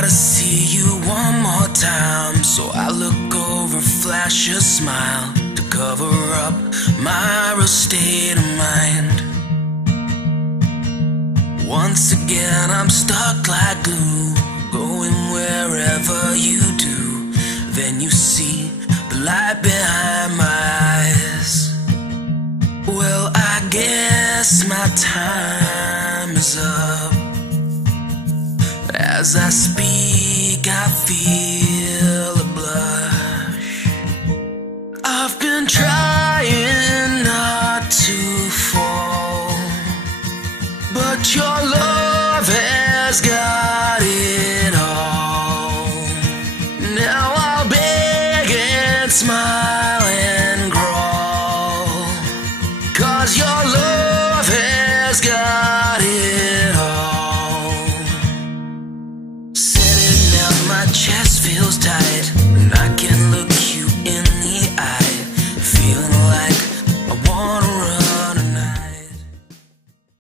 gotta see you one more time. So I look over, flash a smile to cover up my real state of mind. Once again I'm stuck like glue, going wherever you do. Then you see the light behind my eyes. Well, I guess my time is up. As I speak, I feel a blush. I've been trying not to fall, but your love has got it all. Now I'll beg and smile and crawl, 'cause your love has got it all. Setting up, my chest feels tight, and I can look you in the eye, feeling